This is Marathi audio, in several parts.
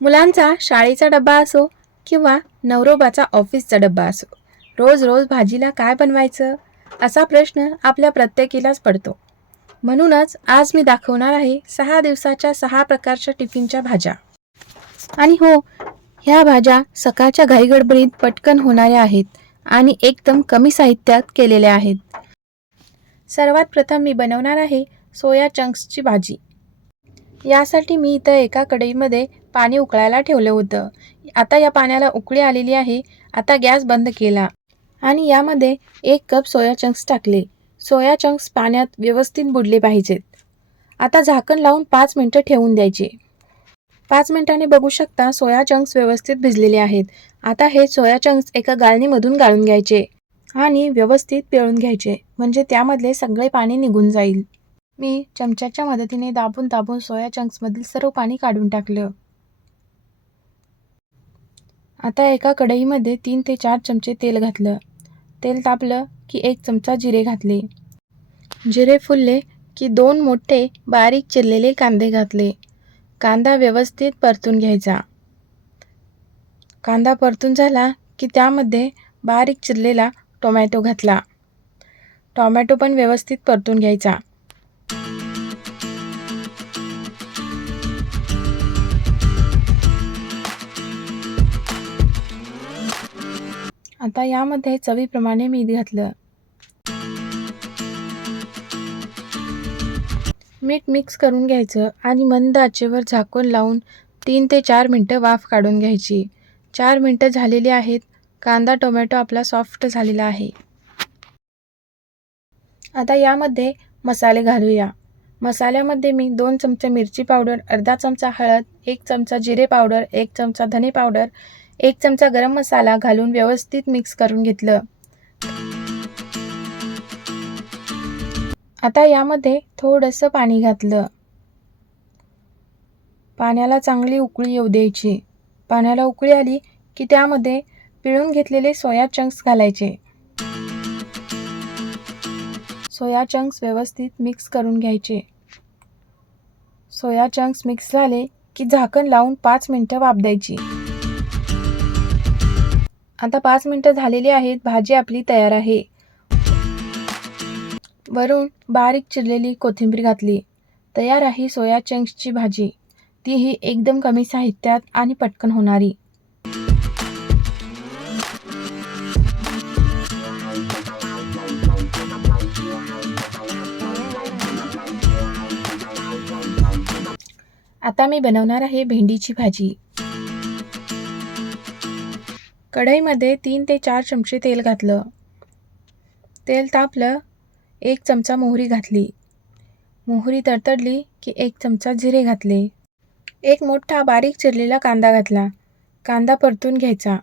मुलांचा शाळेचा डब्बा असो किंवा नवरोबाचा ऑफिसचा डब्बा असो, रोज रोज भाजीला काय बनवायचं असा प्रश्न आपल्या प्रत्येकीलाच पडतो. म्हणूनच आज मी दाखवणार आहे 6 दिवसाच्या 6 प्रकारच्या टिफिनच्या भाज्या. आणि हो, ह्या भाज्या सकाळच्या घाईगडबडीत पटकन होणाऱ्या आहेत आणि एकदम कमी साहित्यात केलेल्या आहेत. सर्वात प्रथम मी बनवणार आहे सोया चंक्सची भाजी. यासाठी मी इथं एका कढईमध्ये पाणी उकळायला ठेवलं होतं. आता या पाण्याला उकळी आलेली आहे. आता गॅस बंद केला आणि यामध्ये 1 कप सोया चंक्स टाकले. सोया चंक्स पाण्यात व्यवस्थित बुडले पाहिजेत. आता झाकण लावून 5 मिनिटं ठेवून द्यायचे. 5 मिनिटांनी बघू शकता सोया चंक्स व्यवस्थित भिजलेले आहेत. आता हे सोया चंक्स एका गाळणीमधून गाळून घ्यायचे आणि व्यवस्थित पिळून घ्यायचे, म्हणजे त्यामधले सगळे पाणी निघून जाईल. मी चमच्याच्या मदतीने दाबून दाबून सोया चंक्समधील सर्व पाणी काढून टाकलं. आता एका कढईमध्ये 3 ते 4 चमचे तेल घातलं. तेल तापलं की 1 चमचा जिरे घातले. जिरे फुलले की 2 मोठे बारीक चिरलेले कांदे घातले. कांदा व्यवस्थित परतून घ्यायचा. कांदा परतून झाला की त्यामध्ये बारीक चिरलेला टोमॅटो घातला. टोमॅटो पण व्यवस्थित परतून घ्यायचा. आता यामध्ये चवीप्रमाणे मीठ घातलं. मीठ मिक्स करून घ्यायचं आणि मंद आचेवर झाकण लावून 3 ते 4 मिनिटं वाफ काढून घ्यायची. 4 मिनिटं झालेली आहेत. कांदा टोमॅटो आपला सॉफ्ट झालेला आहे. आता यामध्ये मसाले घालूया. मसाल्यामध्ये मी 2 चमचे मिरची पावडर, अर्धा चमचा हळद, 1 चमचा जिरे पावडर, 1 चमचा धने पावडर, 1 चमचा गरम मसाला घालून व्यवस्थित मिक्स करून घेतलं. आता यामध्ये थोडंसं पाणी घातलं. पाण्याला चांगली उकळी येऊ द्यायची. पाण्याला उकळी आली की त्यामध्ये पिळून घेतलेले सोया चंक्स घालायचे. सोया चंक्स व्यवस्थित मिक्स करून घ्यायचे. सोया चंक्स मिक्स झाले की झाकण लावून 5 मिनिटं वाफ द्यायची. आता 5 मिनिटं झालेली आहेत. भाजी आपली तयार आहे. वरून बारीक चिरलेली कोथिंबीर घातली. तयार आहे सोया चंक्सची भाजी. तीही एकदम कमी साहित्यात आणि पटकन होणारी. आता मी बनवणार आहे भेंडीची भाजी. कढईमध्ये 3 ते 4 चमचे तेल घातलं. तेल तापलं, 1 चमचा मोहरी घातली. मोहरी तडतडली की 1 चमचा जिरे घातले. 1 मोठा बारीक चिरलेला कांदा घातला. कांदा परतून घ्यायचा.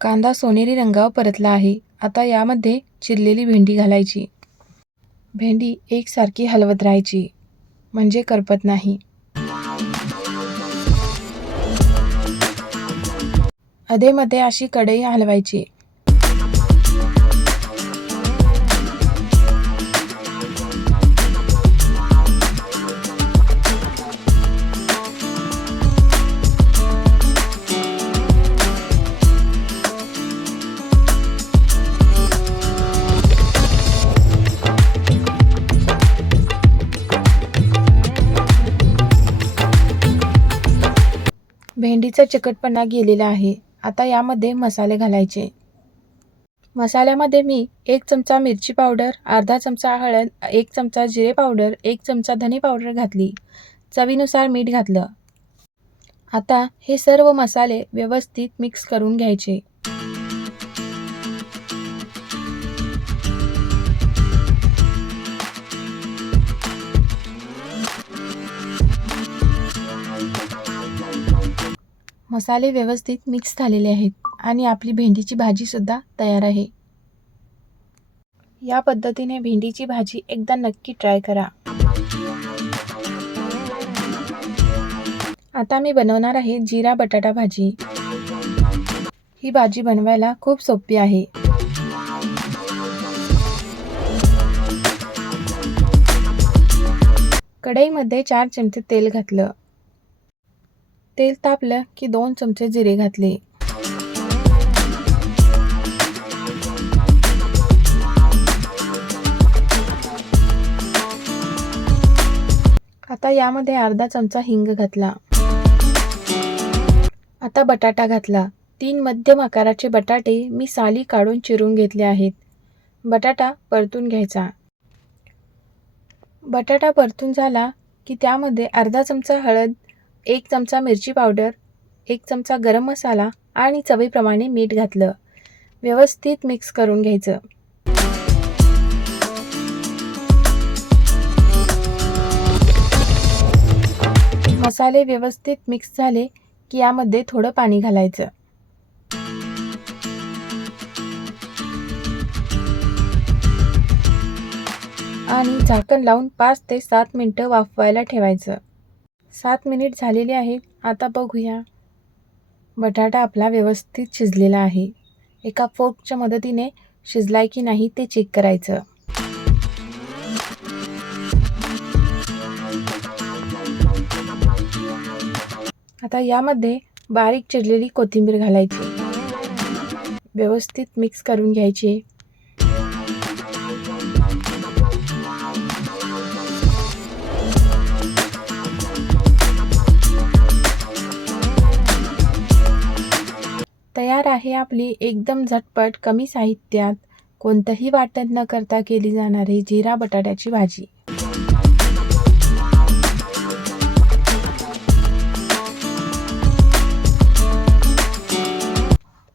कांदा सोनेरी रंगावर परतला आहे. आता यामध्ये चिरलेली भेंडी घालायची. भेंडी एकसारखी हलवत राहायची, म्हणजे करपत नाही. अधेमध्ये अशी कढई हलवायची. भेंडीचा चिकटपणा गेलेला आहे. आता यामध्ये मसाले घालायचे. मसाल्यामध्ये मी 1 चमचा मिरची पावडर, अर्धा चमचा हळद, 1 चमचा जिरे पावडर, 1 चमचा धने पावडर घातली. चवीनुसार मीठ घातलं. आता हे सर्व मसाले व्यवस्थित मिक्स करून घ्यायचे. मसाले व्यवस्थित मिक्स झालेले आहेत आणि आपली भेंडीची भाजीसुद्धा तयार आहे. या पद्धतीने भेंडीची भाजी एकदा नक्की ट्राय करा. आता मी बनवणार आहे जिरा बटाटा भाजी। ही भाजी बनवायला खूप सोपी आहे। कढईमध्ये 4 चमचे तेल घातलं। तेल तापलं की 2 चमचे जिरे घातले। आता यामध्ये अर्धा चमचा हिंग घातला। आता बटाटा घातला। 3 मध्यम आकाराचे बटाटे मी साली काढून चिरून घेतले आहेत। बटाटा परतून घ्यायचा। बटाटा परतून झाला की त्यामध्ये अर्धा चमचा हळद, 1 चमचा मिरची पावडर, 1 चमचा गरम मसाला आणि चवीप्रमाणे मीठ घातलं। व्यवस्थित मिक्स करून घ्यायचं। मसाले व्यवस्थित मिक्स झाले की यामध्ये थोडं पाणी घालायचं। आणि झाकण लावून 5 ते 7 मिनिटं वाफवायला ठेवायचं। 7 मिनिट झालेले आहेत। आता बघूया बटाटा आपला व्यवस्थित शिजलेला आहे। एका फोर्कच्या मदतीने शिजलाय की नाही ते चेक करायचं। आता यामध्ये बारीक चिरलेली कोथिंबीर घालायची। व्यवस्थित मिक्स करून घ्यायची। तयार आहे आपली एकदम झटपट कमी साहित्यात कोणतंही वाटण न करता केली जाणारी जिरा बटाट्याची भाजी।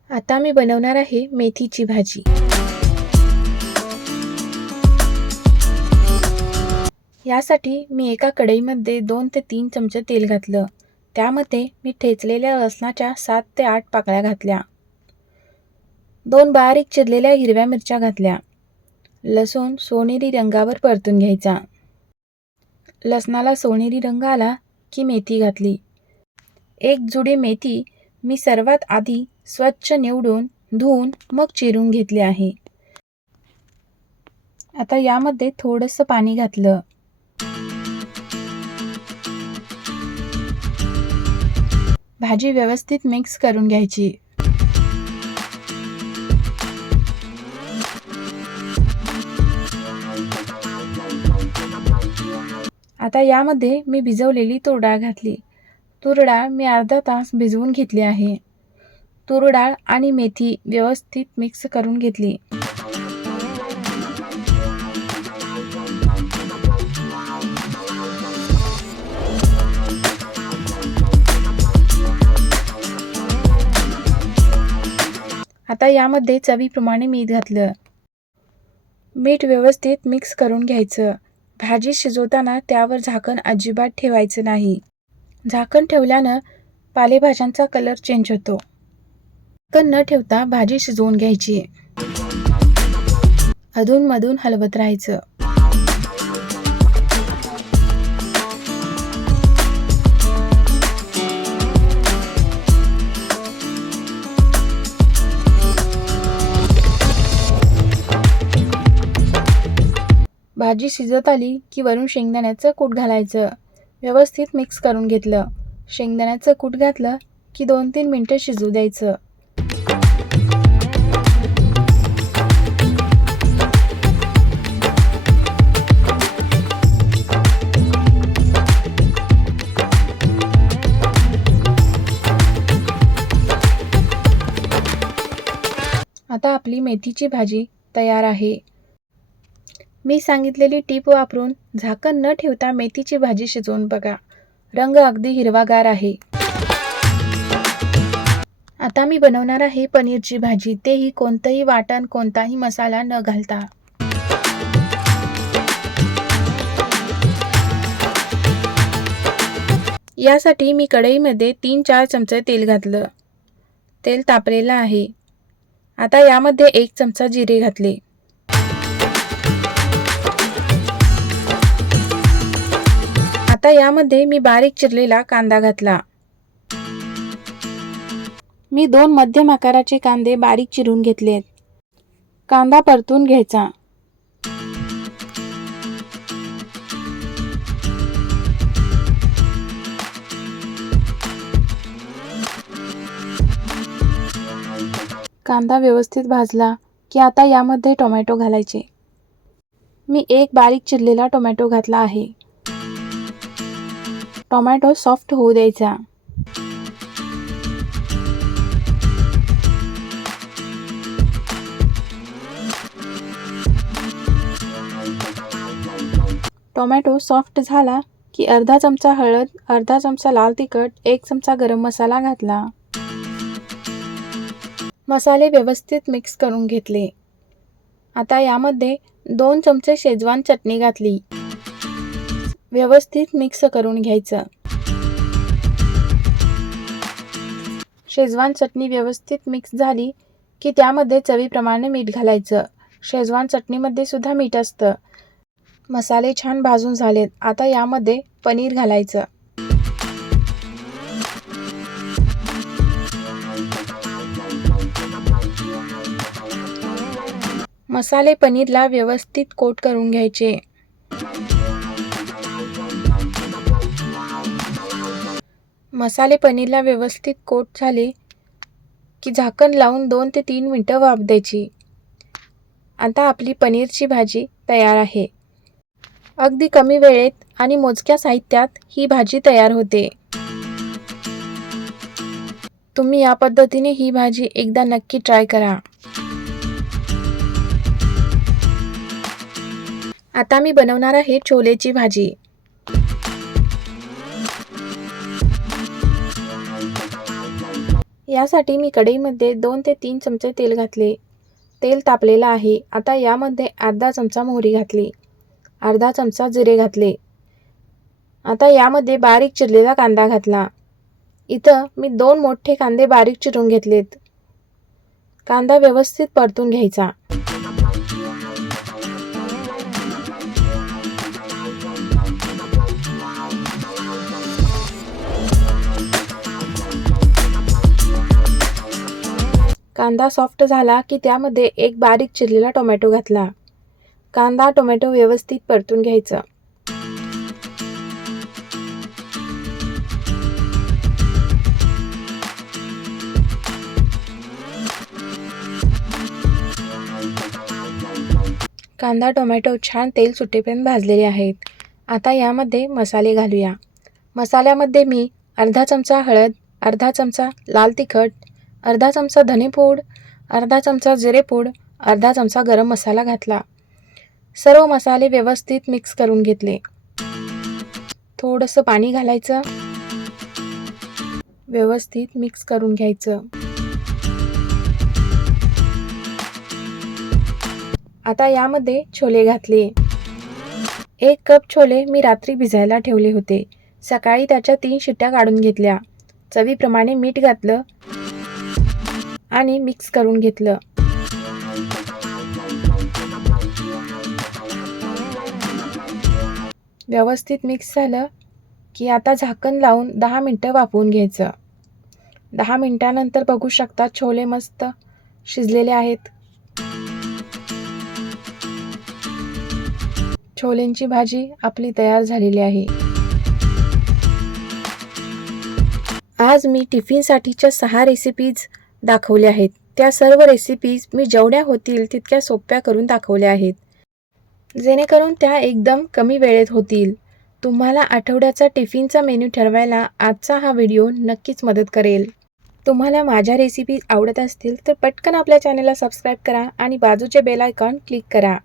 आता मी बनवणार आहे मेथीची भाजी। यासाठी मी एका कढईमध्ये 2 ते 3 चमचे तेल घातलं। त्यामध्ये मी ठेचलेल्या लसणाच्या 7 ते 8 पाकळ्या घातल्या। 2 बारीक चिरलेल्या हिरव्या मिरच्या घातल्या। लसूण सोनेरी रंगावर परतून घ्यायचा। लसणाला सोनेरी रंग आला की मेथी घातली। 1 जुडी मेथी मी सर्वात आधी स्वच्छ निवडून धुवून मग चिरून घेतली आहे। आता यामध्ये थोडंसं पाणी घातलं। भाजी व्यवस्थित मिक्स करून घ्यायची। आता यामध्ये मी भिजवलेली तूर डाळ घातली। तूर डाळ मी अर्धा तास भिजवून घेतली आहे। तूर डाळ आणि मेथी व्यवस्थित मिक्स करून घेतली। आता यामध्ये चवीप्रमाणे मीठ घातलं। मीठ व्यवस्थित मिक्स करून घ्यायचं। भाजी शिजवताना त्यावर झाकण अजिबात ठेवायचं नाही। झाकण ठेवल्यानं पालेभाज्यांचा कलर चेंज होतो। झाकण न ठेवता भाजी शिजवून घ्यायची। अधूनमधून हलवत राहायचं। भाजी शिजत आली की वरून शेंगदाण्याचं कूट घालायचं। व्यवस्थित मिक्स करून घेतलं। शेंगदाण्याचं कूट घातलं की 2-3 मिनिटं शिजू द्यायचं। आता आपली मेथीची भाजी तयार आहे। मी सांगितलेली टीप वापरून झाकण न ठेवता मेथीची भाजी शिजवून बघा। रंग अगदी हिरवागार आहे। आता मी बनवणार आहे पनीरची भाजी, तेही कोणतंही वाटण कोणताही मसाला न घालता। यासाठी मी कढईमध्ये 3-4 चमचे तेल घातलं। तेल तापलेलं आहे। आता यामध्ये 1 चमचा जिरे घातले। आता यामध्ये मी बारीक चिरलेला कांदा घातला। मी 2 मध्यम आकाराचे कांदे बारीक चिरून घेतलेत. कांदा परतून घ्यायचा. कांदा व्यवस्थित भाजला की आता यामध्ये टोमॅटो घालायचे. मी एक बारीक चिरलेला टोमॅटो घातला आहे. टोमॅटो सॉफ्ट होऊ द्यायचा. टोमॅटो सॉफ्ट झाला की अर्धा चमचा हळद, अर्धा चमचा लाल तिखट, 1 चमचा गरम मसाला घातला. मसाले व्यवस्थित मिक्स करून घेतले. आता यामध्ये 2 चमचे शेजवान चटणी घातली. व्यवस्थित मिक्स करून घ्यायचं. शेजवान चटणी व्यवस्थित मिक्स झाली की त्यामध्ये चवीप्रमाणे मीठ घालायचं. शेजवान चटणीमध्ये सुद्धा मीठ असतं. मसाले छान भाजून झालेत. आता यामध्ये पनीर घालायचं. मसाले पनीरला व्यवस्थित कोट करून घ्यायचे. मसाले पनीरला व्यवस्थित कोट झाले की झाकण लावून 2 ते 3 मिनिटं वाफ द्यायची. आता आपली पनीरची भाजी तयार आहे. अगदी कमी वेळेत आणि मोजक्या साहित्यात ही भाजी तयार होते. तुम्ही या पद्धतीने ही भाजी एकदा नक्की ट्राय करा. आता मी बनवणार आहे छोलेची भाजी. यासाठी मी कढईमध्ये 2 ते 3 चमचे तेल घातले. तेल तापलेलं आहे. आता यामध्ये अर्धा चमचा मोहरी घातली. अर्धा चमचा जिरे घातले. आता यामध्ये बारीक चिरलेला कांदा घातला. इथं मी 2 मोठे कांदे बारीक चिरून घेतलेत. कांदा व्यवस्थित परतून घ्यायचा. कांदा सॉफ्ट झाला की त्यामध्ये एक बारीक चिरलेला टोमॅटो घातला. कांदा टोमॅटो व्यवस्थित परतून घ्यायचं. कांदा टोमॅटो छान तेल सुटेपर्यंत भाजलेले आहेत. आता यामध्ये मसाले घालूया. मसाल्यामध्ये मी अर्धा चमचा हळद, अर्धा चमचा लाल तिखट, अर्धा चमचा धनेपूड, अर्धा चमचा जिरेपूड, अर्धा चमचा गरम मसाला घातला. सर्व मसाले व्यवस्थित मिक्स करून घेतले. थोडंसं पाणी घालायचं. व्यवस्थित मिक्स करून घ्यायचं. आता यामध्ये छोले घातले. 1 कप छोले मी रात्री भिजायला ठेवले होते. सकाळी त्याच्या 3 शिट्ट्या काढून घेतल्या. चवीप्रमाणे मीठ घातलं आणि मिक्स करून घेतलं. व्यवस्थित मिक्स झालं की आता झाकण लावून 10 मिनिटं वाफवून घ्यायचं. 10 मिनिटानंतर बघू शकता छोले मस्त शिजलेले आहेत. छोलेंची भाजी आपली तयार झालेली आहे. आज मी टिफिनसाठीच्या 6 रेसिपीज दाखवल्या आहेत. त्या सर्व रेसिपीज मी जेवढ्या होतील तितक्या सोप्या करून दाखवल्या आहेत, जेणेकरून त्या एकदम कमी वेळेत होतील. तुम्हाला आठवड्याचा टिफिनचा मेन्यू ठरवायला आजचा हा व्हिडिओ नक्कीच मदत करेल. तुम्हाला माझ्या रेसिपीज आवडत असतील तर पटकन आपल्या चॅनलला सबस्क्राईब करा आणि बाजूचे बेल आयकॉन क्लिक करा.